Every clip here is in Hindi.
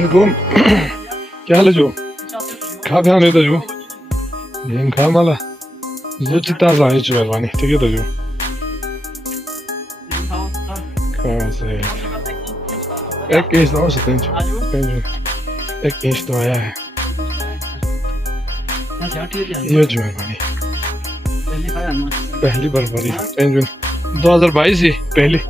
वालेकुम. क्या हाल है जो? खा खा नहीं तो जो ये खा माला जो चिता जाए जो मेहरबानी ठीक है तो जो कहाँ से एक इंच दो से तीन एक इंच तो आया है ये जो मेहरबानी पहली बर्फबारी 2022 ही पहली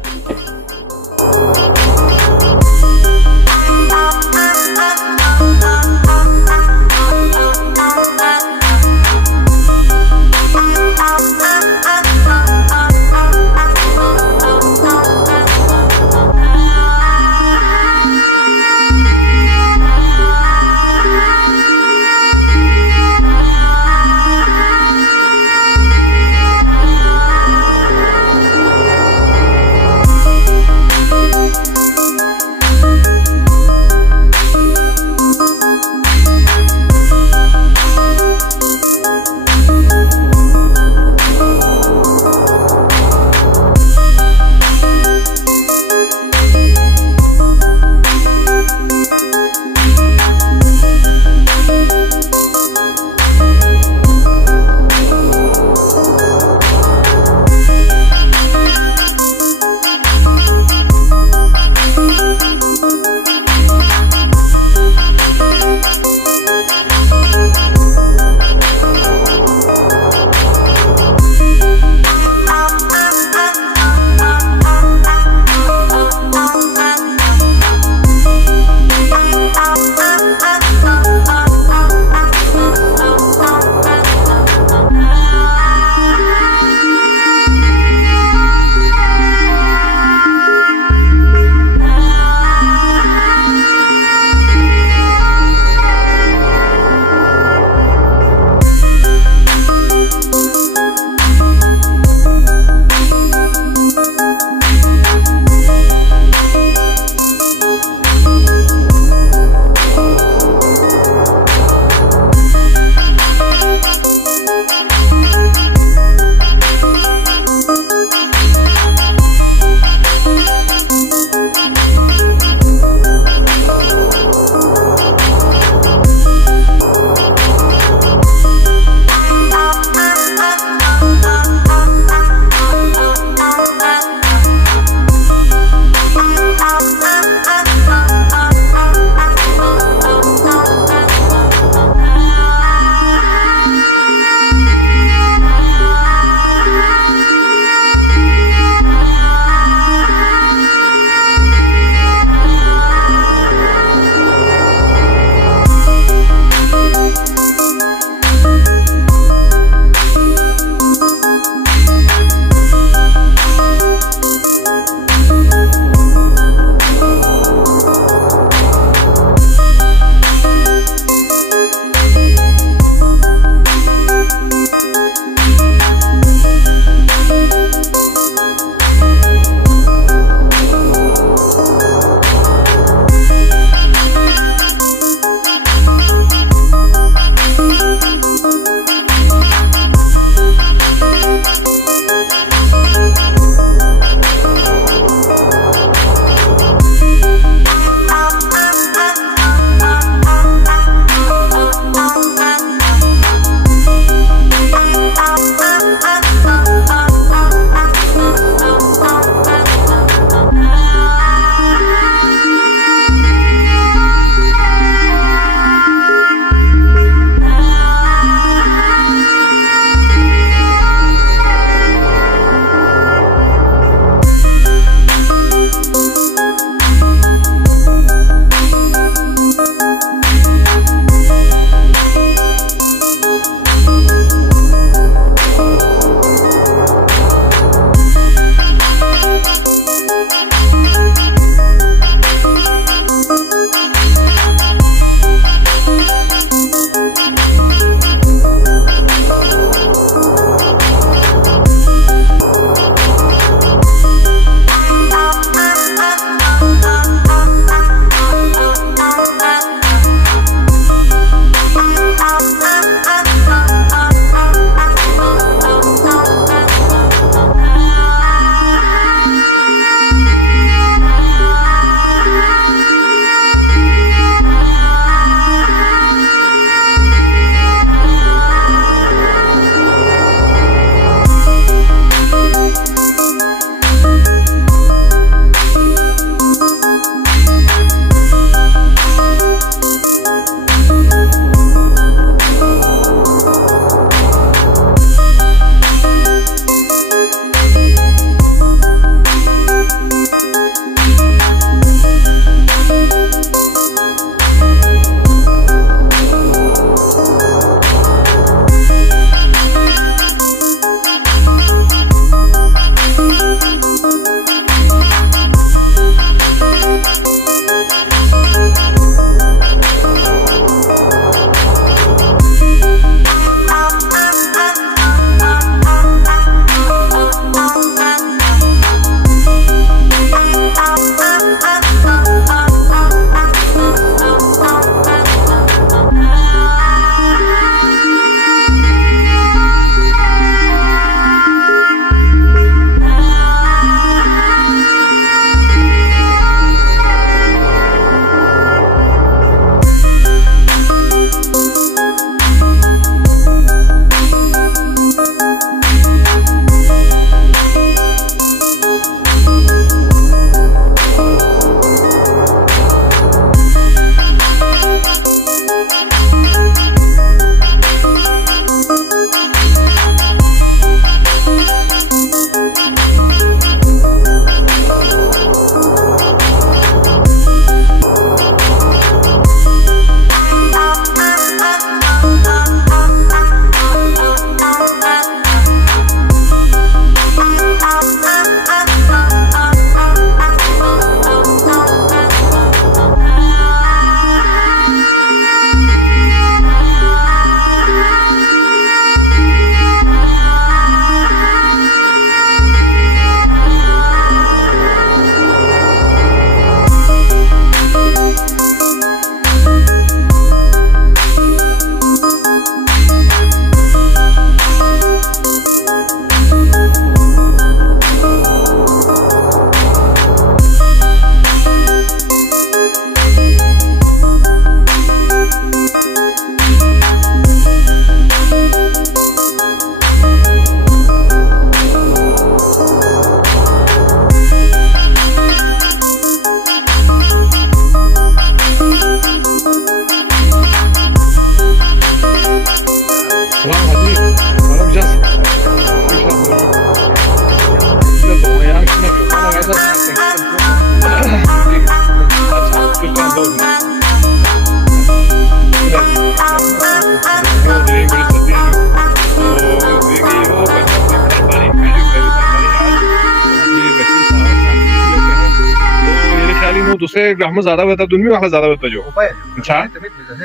दूसरे ग्राम में ज्यादा होता दुन में वहाँ ज्यादा होता जो अच्छा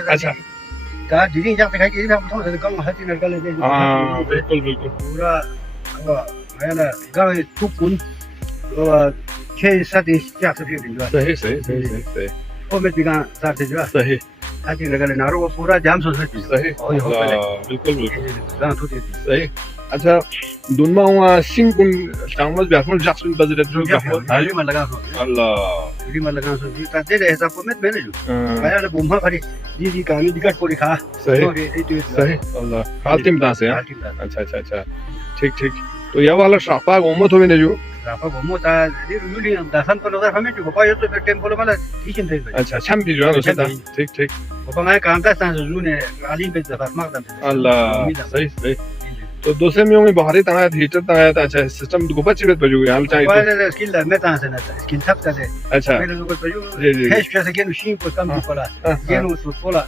अच्छा का दीदी जब तक कि हम थोड़ा सा कम हटी निकल ले हाँ बिल्कुल बिल्कुल पूरा है ना गाँव टुकुन छः सात चार सौ फीट जो सही सही सही सही सही वो में बिगा साथ जो सही हटी निकल ले नारो वो पूरा जाम सो सकती सही है बिल्कुल बिल्कुल गाँव तो सही अच्छा दुनमा हुआ सिंकुन चांगमस बिहार जाक्सन बजट जो हाली में लगा सो अल्लाह हाली में लगा सो जी ताते रहे सब में मैंने जो आया ना बुम्हा फरी जी जी कहानी दिक्कत पूरी खा सही सही अल्लाह हातिम दास है अच्छा अच्छा अच्छा ठीक ठीक तो यह वाला शापा गोमत हो ने जो शापा गोमत ता यूली दासन पर लगा हमें जो पायो तो टेंपल वाला किचन थे अच्छा छम भी जो है ठीक ठीक वो मैं काम करता हूं जो ने आली पे दफा मार अल्लाह सही सही तो दूसरे में होंगे बाहरी तनाया हीटर तनाया था अच्छा सिस्टम को बच्चे पे जो यहाँ चाहिए वाले स्किल में ता से ना स्किल सब का है अच्छा मेरे लोग को जी जी हैश कैसे के मशीन को कम पड़ा ये नो तो बोला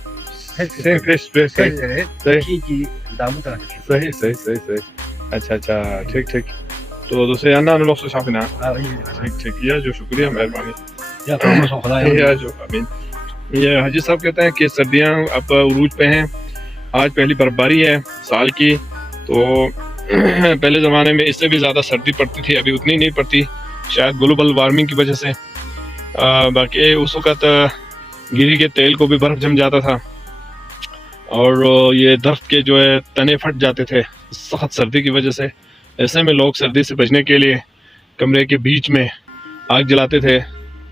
सेम फेस फेस सही की दामू ता सही सही सही सही अच्छा अच्छा ठीक ठीक तो दूसरे अन्ना लोग से शामिल हैं ठीक ठीक या जो शुक्रिया मेहरबानी या तो खुदा या जो आमीन ये हाजी साहब कहते हैं कि सर्दियाँ अब उरूज पे हैं आज पहली बर्फबारी है साल की तो पहले ज़माने में इससे भी ज़्यादा सर्दी पड़ती थी अभी उतनी नहीं पड़ती शायद ग्लोबल वार्मिंग की वजह से बाकी उस वक़्त गिरी के तेल को भी बर्फ़ जम जाता था और ये दरख्त के जो है तने फट जाते थे सख्त सर्दी की वजह से ऐसे में लोग सर्दी से बचने के लिए कमरे के बीच में आग जलाते थे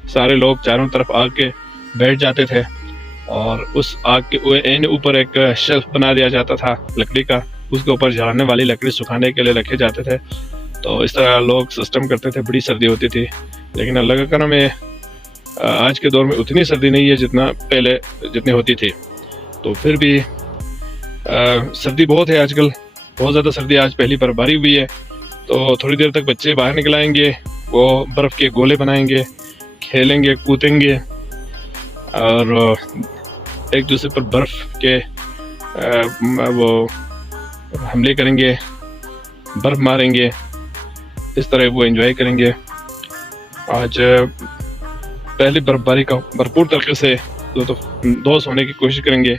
सारे लोग चारों तरफ आग के बैठ जाते थे और उस आग के ऊपर एक शेल्फ बना दिया जाता था लकड़ी का उसके ऊपर जलाने वाली लकड़ी सुखाने के लिए रखे जाते थे तो इस तरह लोग सिस्टम करते थे बड़ी सर्दी होती थी लेकिन अल्लाह का करम है आज के दौर में उतनी सर्दी नहीं है जितना पहले जितनी होती थी तो फिर भी सर्दी बहुत है आजकल बहुत ज़्यादा सर्दी आज पहली बर्फबारी हुई है तो थोड़ी देर तक बच्चे बाहर निकल आएंगे वो बर्फ़ के गोले बनाएंगे खेलेंगे कूदेंगे और एक दूसरे पर बर्फ़ के वो हमले करेंगे बर्फ़ मारेंगे इस तरह वो एंजॉय करेंगे आज पहली बर्फबारी का भरपूर तरीके से दोस्त होने की कोशिश करेंगे